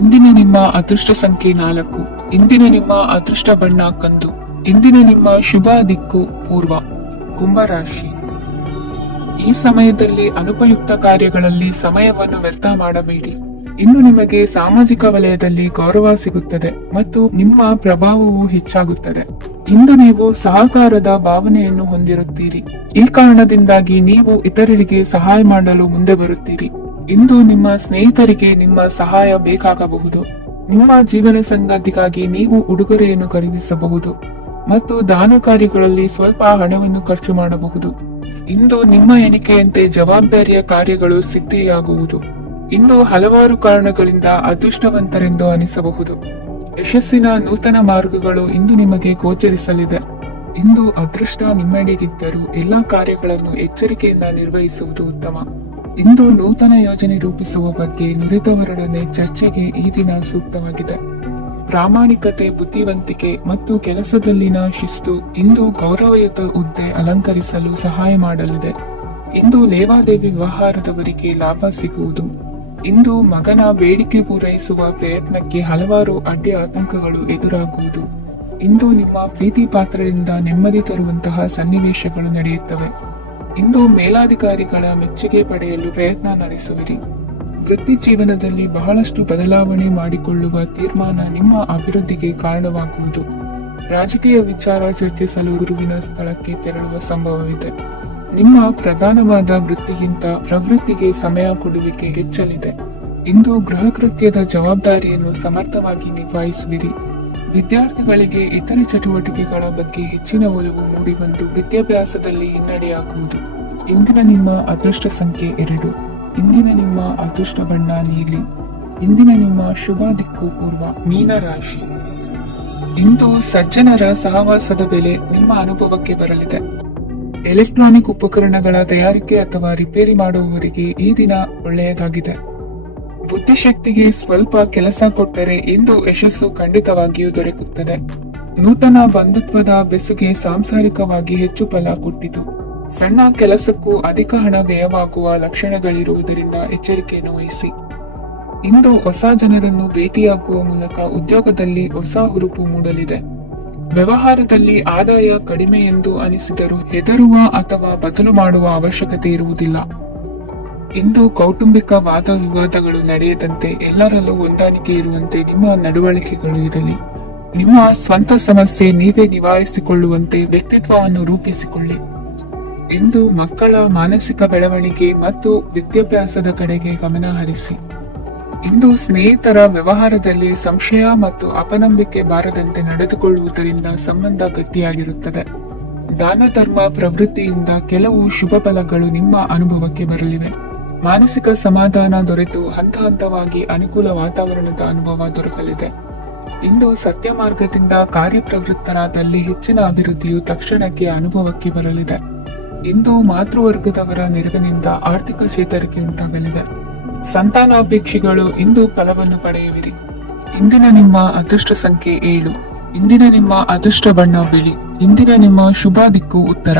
ಇಂದಿನ ನಿಮ್ಮ ಅದೃಷ್ಟ ಸಂಖ್ಯೆ 4. ಇಂದಿನ ನಿಮ್ಮ ಅದೃಷ್ಟ ಬಣ್ಣ ಕಂದು. ಇಂದಿನ ನಿಮ್ಮ ಶುಭ ದಿಕ್ಕು ಪೂರ್ವ. ಕುಂಭರಾಶಿ. ಈ ಸಮಯದಲ್ಲಿ ಅನುಪಯುಕ್ತ ಕಾರ್ಯಗಳಲ್ಲಿ ಸಮಯವನ್ನು ವ್ಯರ್ಥ ಮಾಡಬೇಡಿ. ಇನ್ನು ನಿಮಗೆ ಸಾಮಾಜಿಕ ವಲಯದಲ್ಲಿ ಗೌರವ ಸಿಗುತ್ತದೆ ಮತ್ತು ನಿಮ್ಮ ಪ್ರಭಾವವು ಹೆಚ್ಚಾಗುತ್ತದೆ. ಇಂದು ನೀವು ಸಹಕಾರದ ಭಾವನೆಯನ್ನು ಹೊಂದಿರುತ್ತೀರಿ. ಈ ಕಾರಣದಿಂದಾಗಿ ನೀವು ಇತರರಿಗೆ ಸಹಾಯ ಮಾಡಲು ಮುಂದೆ ಬರುತ್ತೀರಿ. ಇಂದು ನಿಮ್ಮ ಸ್ನೇಹಿತರಿಗೆ ನಿಮ್ಮ ಸಹಾಯ ಬೇಕಾಗಬಹುದು. ನಿಮ್ಮ ಜೀವನ ಸಂಗಾತಿಗಾಗಿ ನೀವು ಉಡುಗೊರೆಯನ್ನು ಖರೀದಿಸಬಹುದು ಮತ್ತು ದಾನ ಕಾರ್ಯಗಳಲ್ಲಿ ಸ್ವಲ್ಪ ಹಣವನ್ನು ಖರ್ಚು ಮಾಡಬಹುದು. ಇಂದು ನಿಮ್ಮ ಎಣಿಕೆಯಂತೆ ಜವಾಬ್ದಾರಿಯ ಕಾರ್ಯಗಳು ಸಿದ್ಧಿಯಾಗುವುದು. ಇಂದು ಹಲವಾರು ಕಾರಣಗಳಿಂದ ಅದೃಷ್ಟವಂತರೆಂದು ಅನಿಸಬಹುದು. ಯಶಸ್ಸಿನ ನೂತನ ಮಾರ್ಗಗಳು ಇಂದು ನಿಮಗೆ ಗೋಚರಿಸಲಿದೆ. ಇಂದು ಅದೃಷ್ಟ ನಿಮ್ಮೆಡೆಗಿದ್ದರೂ ಎಲ್ಲಾ ಕಾರ್ಯಗಳನ್ನು ಎಚ್ಚರಿಕೆಯಿಂದ ನಿರ್ವಹಿಸುವುದು ಉತ್ತಮ. ಇಂದು ನೂತನ ಯೋಜನೆ ರೂಪಿಸುವ ಬಗ್ಗೆ ನುರಿತವರೊಡನೆ ಚರ್ಚೆಗೆ ಈ ದಿನ ಸೂಕ್ತವಾಗಿದೆ. ಪ್ರಾಮಾಣಿಕತೆ, ಬುದ್ಧಿವಂತಿಕೆ ಮತ್ತು ಕೆಲಸದಲ್ಲಿನ ಶಿಸ್ತು ಇಂದು ಗೌರವಯುತ ಹುದ್ದೆ ಅಲಂಕರಿಸಲು ಸಹಾಯ ಮಾಡಲಿದೆ. ಇಂದು ಲೇವಾದೇವಿ ವ್ಯವಹಾರದವರಿಗೆ ಲಾಭ ಸಿಗುವುದು. ಇಂದು ಮಗನ ಬೇಡಿಕೆ ಪೂರೈಸುವ ಪ್ರಯತ್ನಕ್ಕೆ ಹಲವಾರು ಅಡ್ಡಿ ಆತಂಕಗಳು ಎದುರಾಗುವುದು. ಇಂದು ನಿಮ್ಮ ಪ್ರೀತಿ ಪಾತ್ರರಿಂದ ನೆಮ್ಮದಿ ತರುವಂತಹ ಸನ್ನಿವೇಶಗಳು ನಡೆಯುತ್ತವೆ. ಇಂದು ಮೇಲಾಧಿಕಾರಿಗಳ ಮೆಚ್ಚುಗೆ ಪಡೆಯಲು ಪ್ರಯತ್ನ ನಡೆಸುವಿರಿ. ವೃತ್ತಿ ಜೀವನದಲ್ಲಿ ಬಹಳಷ್ಟು ಬದಲಾವಣೆ ಮಾಡಿಕೊಳ್ಳುವ ತೀರ್ಮಾನ ನಿಮ್ಮ ಅಭಿವೃದ್ಧಿಗೆ ಕಾರಣವಾಗುವುದು. ರಾಜಕೀಯ ವಿಚಾರ ಚರ್ಚಿಸಲು ಗುರುವಿನ ಸ್ಥಳಕ್ಕೆ ತೆರಳುವ ಸಂಭವವಿದೆ. ನಿಮ್ಮ ಪ್ರಧಾನವಾದ ವೃತ್ತಿಗಿಂತ ಪ್ರವೃತ್ತಿಗೆ ಸಮಯ ಕೊಡುವಿಕೆ ಹೆಚ್ಚಲಿದೆ. ಇಂದು ಗೃಹ ಕೃತ್ಯದ ಜವಾಬ್ದಾರಿಯನ್ನು ಸಮರ್ಥವಾಗಿ ನಿಭಾಯಿಸುವಿರಿ. ವಿದ್ಯಾರ್ಥಿಗಳಿಗೆ ಇತರೆ ಚಟುವಟಿಕೆಗಳ ಬಗ್ಗೆ ಹೆಚ್ಚಿನ ಒಲವು ಮೂಡಿಬಂದು ವಿದ್ಯಾಭ್ಯಾಸದಲ್ಲಿ ಹಿನ್ನಡೆಯಾಗುವುದು. ಇಂದಿನ ನಿಮ್ಮ ಅದೃಷ್ಟ ಸಂಖ್ಯೆ 2. ಇಂದಿನ ನಿಮ್ಮ ಅದೃಷ್ಟ ಬಣ್ಣ ನೀಲಿ. ಇಂದಿನ ನಿಮ್ಮ ಶುಭ ದಿಕ್ಕು ಪೂರ್ವ. ಮೀನರಾಶಿ. ಇಂದು ಸಜ್ಜನರ ಸಹವಾಸದ ಬೆಲೆ ನಿಮ್ಮ ಅನುಭವಕ್ಕೆ ಬರಲಿದೆ. ಎಲೆಕ್ಟ್ರಾನಿಕ್ ಉಪಕರಣಗಳ ತಯಾರಿಕೆ ಅಥವಾ ರಿಪೇರಿ ಮಾಡುವವರಿಗೆ ಈ ದಿನ ಒಳ್ಳೆಯದಾಗಿದೆ. ಬುದ್ಧಿಶಕ್ತಿಗೆ ಸ್ವಲ್ಪ ಕೆಲಸ ಕೊಟ್ಟರೆ ಇಂದು ಯಶಸ್ಸು ಖಂಡಿತವಾಗಿಯೂ ದೊರಕುತ್ತದೆ. ನೂತನ ಬಂಧುತ್ವದ ಬೆಸುಗೆ ಸಾಂಸಾರಿಕವಾಗಿ ಹೆಚ್ಚು ಫಲ ಕೊಟ್ಟಿತು. ಸಣ್ಣ ಕೆಲಸಕ್ಕೂ ಅಧಿಕ ಹಣ ವ್ಯಯವಾಗುವ ಲಕ್ಷಣಗಳಿರುವುದರಿಂದ ಎಚ್ಚರಿಕೆಯನ್ನು ವಹಿಸಿ. ಇಂದು ಹೊಸ ಜನರನ್ನು ಭೇಟಿಯಾಗುವ ಮೂಲಕ ಉದ್ಯೋಗದಲ್ಲಿ ಹೊಸ ಹುರುಪು ಮೂಡಲಿದೆ. ವ್ಯವಹಾರದಲ್ಲಿ ಆದಾಯ ಕಡಿಮೆ ಎಂದು ಅನಿಸಿದರೂ ಹೆದರುವ ಅಥವಾ ಬದಲು ಮಾಡುವ ಅವಶ್ಯಕತೆ ಇರುವುದಿಲ್ಲ. ಇಂದು ಕೌಟುಂಬಿಕ ವಾದ ವಿವಾದಗಳು ನಡೆಯದಂತೆ ಎಲ್ಲರಲ್ಲೂ ಹೊಂದಾಣಿಕೆ ಇರುವಂತೆ ನಿಮ್ಮ ನಡವಳಿಕೆಗಳು ಇರಲಿ. ನಿಮ್ಮ ಸ್ವಂತ ಸಮಸ್ಯೆ ನೀವೇ ನಿವಾರಿಸಿಕೊಳ್ಳುವಂತೆ ವ್ಯಕ್ತಿತ್ವವನ್ನು ರೂಪಿಸಿಕೊಳ್ಳಿ. ಇಂದು ಮಕ್ಕಳ ಮಾನಸಿಕ ಬೆಳವಣಿಗೆ ಮತ್ತು ವಿದ್ಯಾಭ್ಯಾಸದ ಕಡೆಗೆ ಗಮನ ಹರಿಸಿ. ಇಂದು ಸ್ನೇಹಿತರ ವ್ಯವಹಾರದಲ್ಲಿ ಸಂಶಯ ಮತ್ತು ಅಪನಂಬಿಕೆ ಬಾರದಂತೆ ನಡೆದುಕೊಳ್ಳುವುದರಿಂದ ಸಂಬಂಧ ಗಟ್ಟಿಯಾಗಿರುತ್ತದೆ. ದಾನ ಧರ್ಮ ಪ್ರವೃತ್ತಿಯಿಂದ ಕೆಲವು ಶುಭ ಫಲಗಳು ನಿಮ್ಮ ಅನುಭವಕ್ಕೆ ಬರಲಿವೆ. ಮಾನಸಿಕ ಸಮಾಧಾನ ದೊರೆತು ಹಂತ ಹಂತವಾಗಿ ಅನುಕೂಲ ವಾತಾವರಣದ ಅನುಭವ ದೊರಕಲಿದೆ. ಇಂದು ಸತ್ಯ ಮಾರ್ಗದಿಂದ ಕಾರ್ಯಪ್ರವೃತ್ತರಾದಲ್ಲಿ ಹೆಚ್ಚಿನ ಅಭಿವೃದ್ಧಿಯು ತಕ್ಷಣಕ್ಕೆ ಅನುಭವಕ್ಕೆ ಬರಲಿದೆ. ಇಂದು ಮಾತೃವರ್ಗದವರ ನೆರವಿನಿಂದ ಆರ್ಥಿಕ ಚೇತರಿಕೆ ಉಂಟಾಗಲಿದೆ. ಸಂತಾನಾಪೇಕ್ಷಿಗಳು ಇಂದು ಫಲವನ್ನು ಪಡೆಯುವಿರಿ. ಇಂದಿನ ನಿಮ್ಮ ಅದೃಷ್ಟ ಸಂಖ್ಯೆ 7. ಇಂದಿನ ನಿಮ್ಮ ಅದೃಷ್ಟ ಬಣ್ಣ ಬಿಳಿ. ಇಂದಿನ ನಿಮ್ಮ ಶುಭ ದಿಕ್ಕು ಉತ್ತರ.